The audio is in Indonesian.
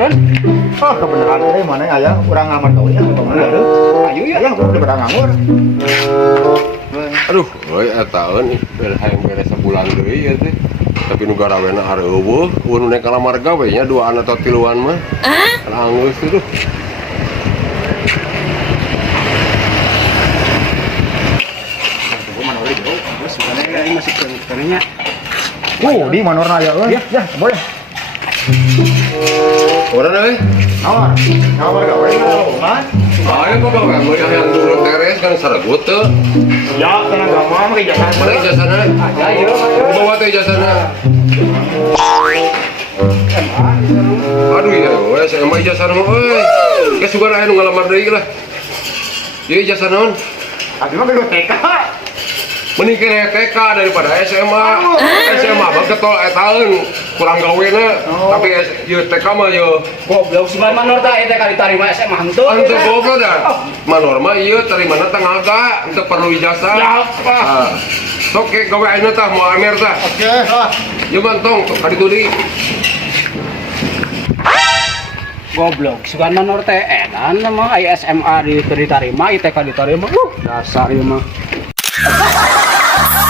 Don. Oh, kebenaran teh mana aya urang ngamar kau ya, kemana ya? Ayo ya. Aya tuh daripada nganggur. Aduh, eta hayang beres sebulan deui ya teh. Tapi nu garawena hareueuh, nu naik kalamar gawe nya 2 atau 3 mah. Anggeus tuh. Masih keringnya. Di manorna ya euy. Ya, boleh. Urang euy. Nawar gawe kan? Ayo kok gawe mau yang dulu teres kan saragut teu. Ya, tenaga mah make jasa. Mana ijazahna? Ayo. Bawa teh ijazahna. Aduh ya, we SMA ijazahna mah euy. Geus sugan aya nu ngalamar deui lah. Ieu ijazah naon? Abi mah gede TK. Mending kene TK daripada SMA. SMA mah ketol etaeun kurang gawena. Tapi ieu TK mah ieu Goblok si Manor teh eta kali tarima SMA henteu. henteu goblok dah. Manor mah ieu tarimana teh ngaga, henteu perlu ijazah. Ya apa? Sok ke gawe ayeuna tah moal amer tah. Oke, Ieu mantong tuh ka ditu deui. Goblok si Manor teh edan mah aya SMA diterima, ITK diterima. Dasar ieu mah.